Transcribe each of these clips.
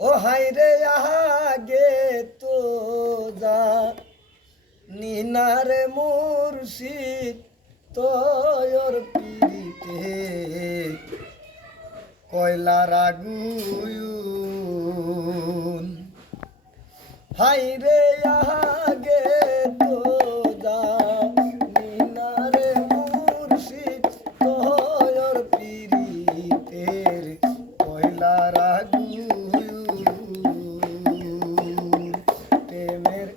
ও হাইরে আগে তো যা নিনারে মুর্শিদ তোর পিরিতে কয়লার আগুন হাইরে আগে তো যা নিনারে মুর্শিদ তোর পিরিতের কয়লার আগুন প্রেমের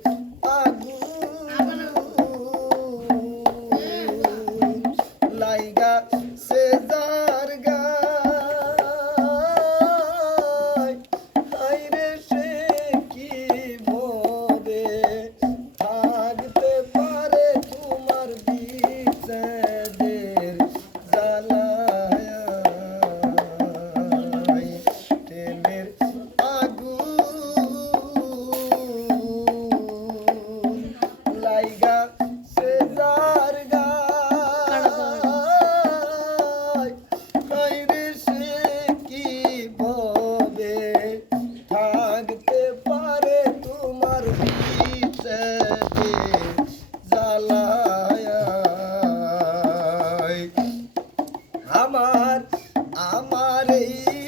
আগুন লাইগা সে যার গায় হাইরে সে কি ভবে থাকতে পারে তোমার বিচ্ছেদের জ্বালায় প্রেমের আগুন লাইগা সে যার গায় হাইরে সে কি ভবে থাকতে পারে তোমার বিচ্ছেদের জ্বালায় আমার আমার এই